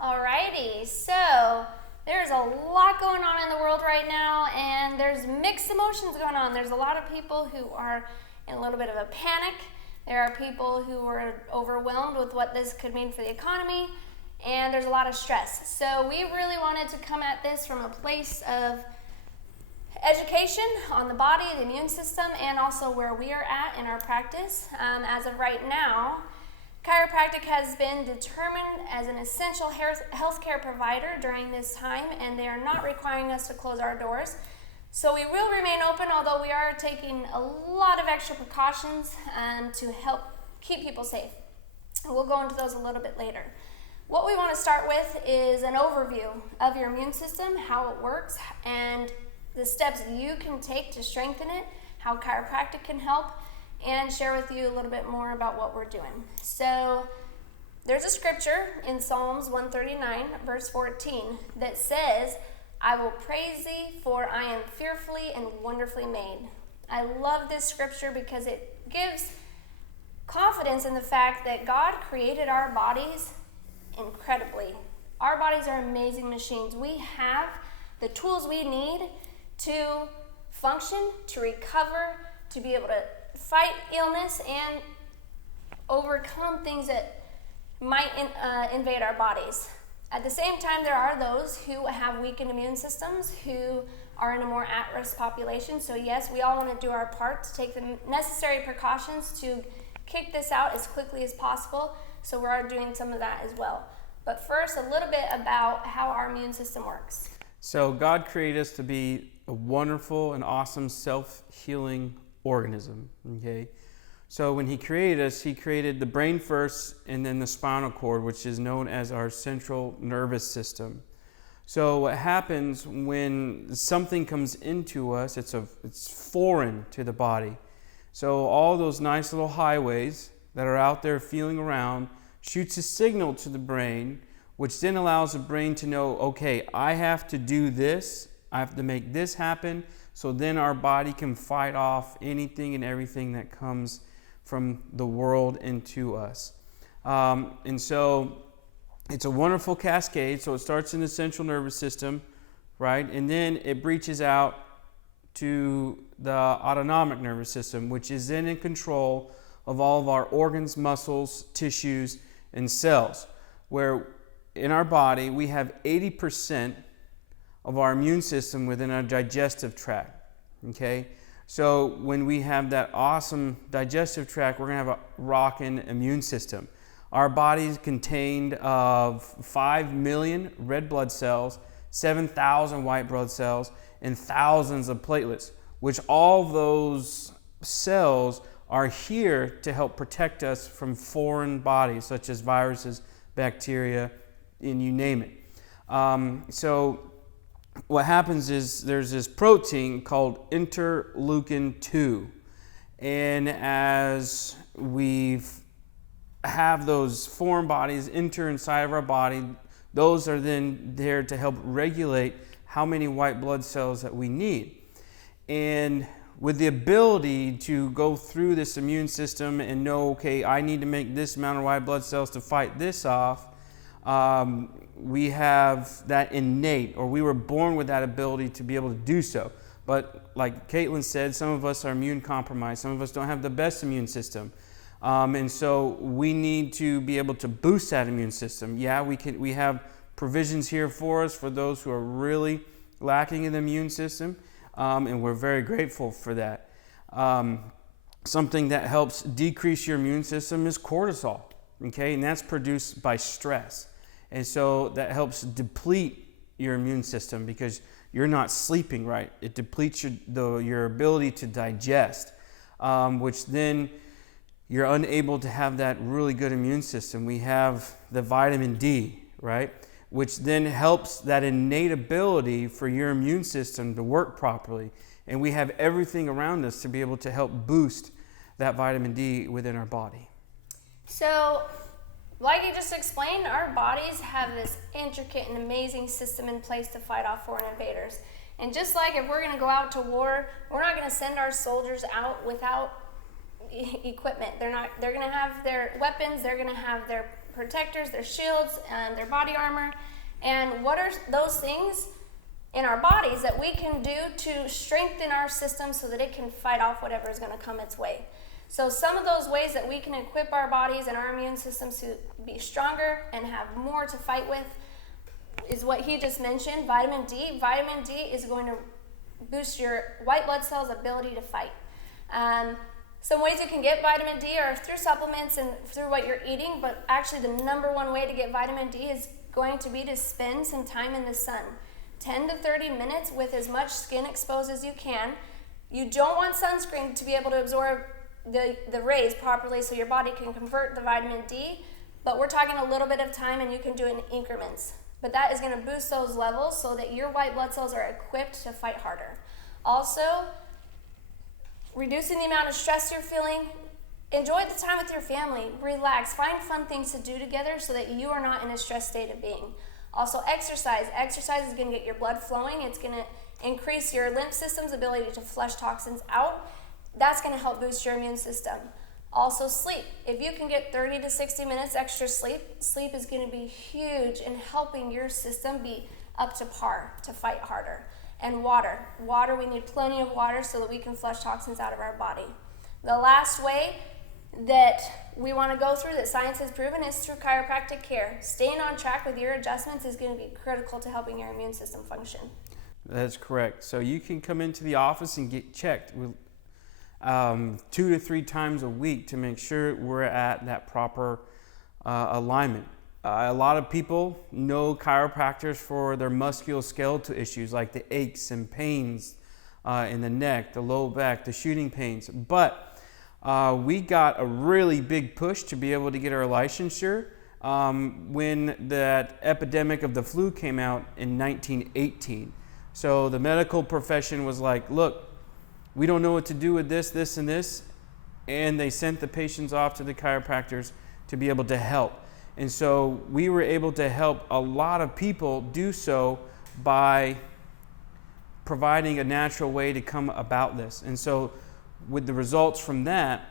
Alrighty, so there's a lot going on in the world right now, and there's mixed emotions going on. There's a lot of people who are in a little bit of a panic. There are people who are overwhelmed with what this could mean for the economy, and there's a lot of stress. So we really wanted to come at this from a place of education on the body, the immune system, and also where we are at in our practice. As of right now, chiropractic has been determined as an essential healthcare provider during this time, and they are not requiring us to close our doors. So we will remain open, although we are taking a lot of extra precautions to help keep people safe. And we'll go into those a little bit later. What we want to start with is an overview of your immune system, how it works, and the steps you can take to strengthen it, how chiropractic can help, and share with you a little bit more about what we're doing. So there's a scripture in Psalms 139, verse 14, that says, "I will praise thee, for I am fearfully and wonderfully made." I love this scripture because it gives confidence in the fact that God created our bodies incredibly. Our bodies are amazing machines. We have the tools we need to function, to recover, to be able to fight illness and overcome things that might invade our bodies. At the same time, there are those who have weakened immune systems, who are in a more at-risk population. So yes, we all want to do our part to take the necessary precautions to kick this out as quickly as possible. So we're doing some of that as well. But first, a little bit about how our immune system works. So God created us to be a wonderful and awesome self-healing organism, okay? So when he created us, he created the brain first and then the spinal cord, which is known as our central nervous system. So what happens when something comes into us, it's foreign to the body. So all those nice little highways that are out there feeling around shoots a signal to the brain, which then allows the brain to know, okay, I have to do this, I have to make this happen, so then our body can fight off anything and everything that comes from the world into us. And so it's a wonderful cascade. So it starts in the central nervous system, right? And then it breaches out to the autonomic nervous system, which is then in control of all of our organs, muscles, tissues, and cells, where in our body we have 80% of our immune system within our digestive tract, okay? So when we have that awesome digestive tract, we're going to have a rockin' immune system. Our body is contained of 5 million red blood cells, 7,000 white blood cells, and thousands of platelets, which all those cells are here to help protect us from foreign bodies, such as viruses, bacteria, and you name it. So what happens is there's this protein called interleukin-2, and as we have those foreign bodies enter inside of our body, those are then there to help regulate how many white blood cells that we need. And with the ability to go through this immune system and know, okay, I need to make this amount of white blood cells to fight this off, we have that innate, or we were born with that ability to be able to do so. But like Caitlin said, some of us are immune compromised. Some of us don't have the best immune system. And so we need to be able to boost that immune system. Yeah, we have provisions here for us for those who are really lacking in the immune system. And we're very grateful for that. Something that helps decrease your immune system is cortisol, okay? And that's produced by stress. And so that helps deplete your immune system because you're not sleeping right. It depletes your ability to digest, which then you're unable to have that really good immune system. We have the vitamin D, right? Which then helps that innate ability for your immune system to work properly. And we have everything around us to be able to help boost that vitamin D within our body. So, like you just explained, our bodies have this intricate and amazing system in place to fight off foreign invaders. And just like if we're going to go out to war, we're not going to send our soldiers out without equipment. They're going to have their weapons, they're going to have their protectors, their shields, and their body armor. And what are those things in our bodies that we can do to strengthen our system so that it can fight off whatever is going to come its way? So some of those ways that we can equip our bodies and our immune systems to be stronger and have more to fight with is what he just mentioned, vitamin D. Vitamin D is going to boost your white blood cells' ability to fight. Some ways you can get vitamin D are through supplements and through what you're eating, but actually the number one way to get vitamin D is going to be to spend some time in the sun. 10 to 30 minutes with as much skin exposed as you can. You don't want sunscreen to be able to absorb the rays properly so your body can convert the vitamin D, but we're talking a little bit of time and you can do it in increments. But that is going to boost those levels so that your white blood cells are equipped to fight harder. Also, reducing the amount of stress you're feeling. Enjoy the time with your family. Relax. Find fun things to do together so that you are not in a stressed state of being. Also, exercise. Exercise is going to get your blood flowing. It's going to increase your lymph system's ability to flush toxins out. That's going to help boost your immune system. Also, sleep. If you can get 30 to 60 minutes extra sleep, sleep is going to be huge in helping your system be up to par to fight harder. And water. Water, we need plenty of water so that we can flush toxins out of our body. The last way that we want to go through that science has proven is through chiropractic care. Staying on track with your adjustments is going to be critical to helping your immune system function. That's correct. So you can come into the office and get checked with 2 to 3 times a week to make sure we're at that proper alignment. A lot of people know chiropractors for their musculoskeletal issues like the aches and pains in the neck, the low back, the shooting pains. But we got a really big push to be able to get our licensure when that epidemic of the flu came out in 1918. So the medical profession was like, look, we don't know what to do with this, this, and this. And they sent the patients off to the chiropractors to be able to help. And so we were able to help a lot of people do so by providing a natural way to come about this. And so with the results from that,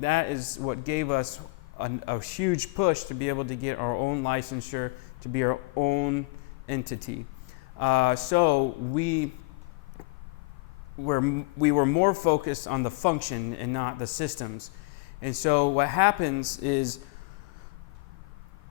that is what gave us a huge push to be able to get our own licensure, to be our own entity. So we were more focused on the function and not the systems. And so what happens is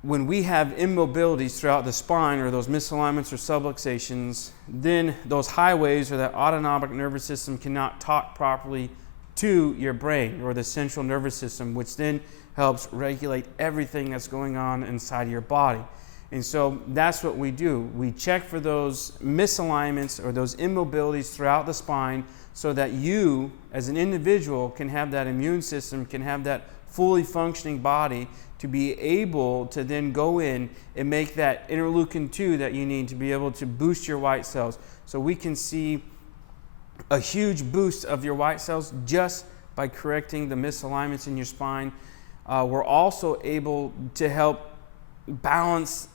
when we have immobilities throughout the spine or those misalignments or subluxations, then those highways or that autonomic nervous system cannot talk properly to your brain or the central nervous system, which then helps regulate everything that's going on inside of your body. And so that's what we do. We check for those misalignments or those immobilities throughout the spine so that you, as an individual, can have that immune system, can have that fully functioning body to be able to then go in and make that interleukin-2 that you need to be able to boost your white cells. So we can see a huge boost of your white cells just by correcting the misalignments in your spine. We're also able to help balance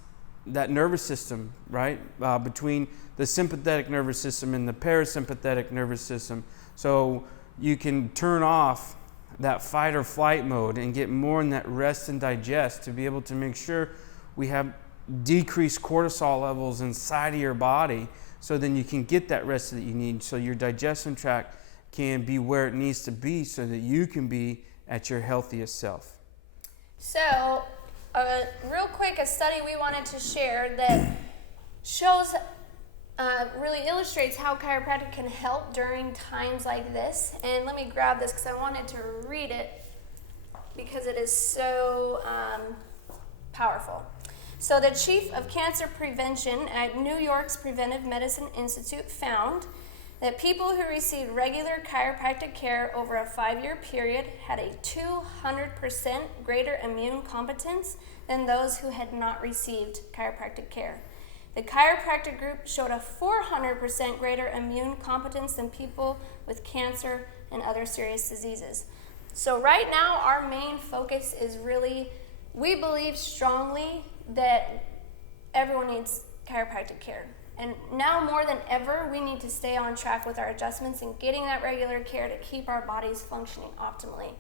that nervous system, right? Between the sympathetic nervous system and the parasympathetic nervous system. So you can turn off that fight or flight mode and get more in that rest and digest to be able to make sure we have decreased cortisol levels inside of your body, so then you can get that rest that you need so your digestion tract can be where it needs to be so that you can be at your healthiest self. So real quick, a study we wanted to share that shows, really illustrates how chiropractic can help during times like this. And let me grab this because I wanted to read it because it is so powerful. So the chief of cancer prevention at New York's Preventive Medicine Institute found that people who received regular chiropractic care over a 5-year period had a 200% greater immune competence than those who had not received chiropractic care. The chiropractic group showed a 400% greater immune competence than people with cancer and other serious diseases. So right now, our main focus is really, we believe strongly that everyone needs chiropractic care. And now more than ever, we need to stay on track with our adjustments and getting that regular care to keep our bodies functioning optimally.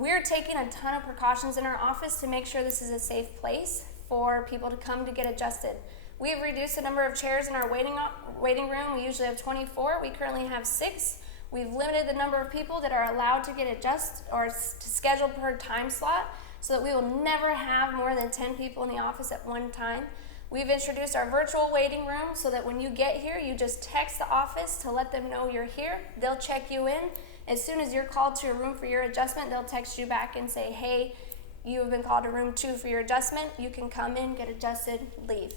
we're taking a ton of precautions in our office to make sure this is a safe place for people to come to get adjusted. We've reduced the number of chairs in our waiting room. We usually have 24. We currently have 6. We've limited the number of people that are allowed to get adjusted or to schedule per time slot so that we will never have more than 10 people in the office at one time. We've introduced our virtual waiting room so that when you get here, you just text the office to let them know you're here. They'll check you in. As soon as you're called to a room for your adjustment, they'll text you back and say, hey, you have been called to room 2 for your adjustment. You can come in, get adjusted, leave.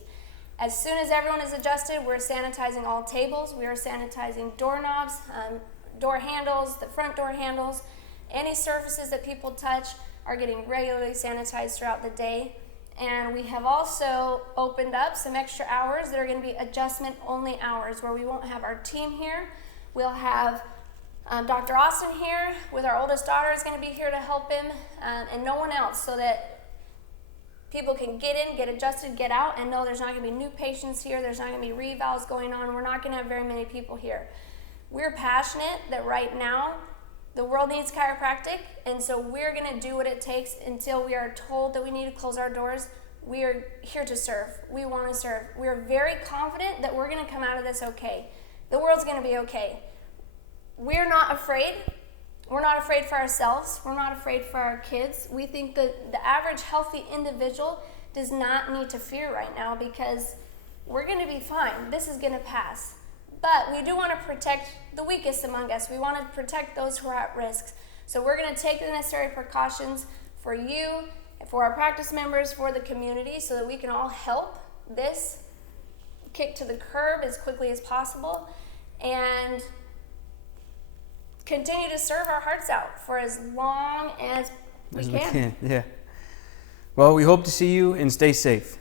As soon as everyone is adjusted, we're sanitizing all tables. We are sanitizing doorknobs, door handles, the front door handles. Any surfaces that people touch are getting regularly sanitized throughout the day. And we have also opened up some extra hours that are going to be adjustment only hours where we won't have our team here. We'll have Dr. Austin here with our oldest daughter is going to be here to help him and no one else, so that people can get in, get adjusted, get out, and know there's not going to be new patients here. There's not going to be revals going on. We're not going to have very many people here. We're passionate that right now the world needs chiropractic, and so we're going to do what it takes until we are told that we need to close our doors. We are here to serve. We want to serve. We are very confident that we're going to come out of this okay. The world's going to be okay. We're not afraid. We're not afraid for ourselves. We're not afraid for our kids. We think that the average healthy individual does not need to fear right now because we're going to be fine. This is going to pass. But we do want to protect the weakest among us. We want to protect those who are at risk. So we're going to take the necessary precautions for you, for our practice members, for the community, so that we can all help this kick to the curb as quickly as possible and continue to serve our hearts out for as long as we can. Yeah. Well, we hope to see you and stay safe.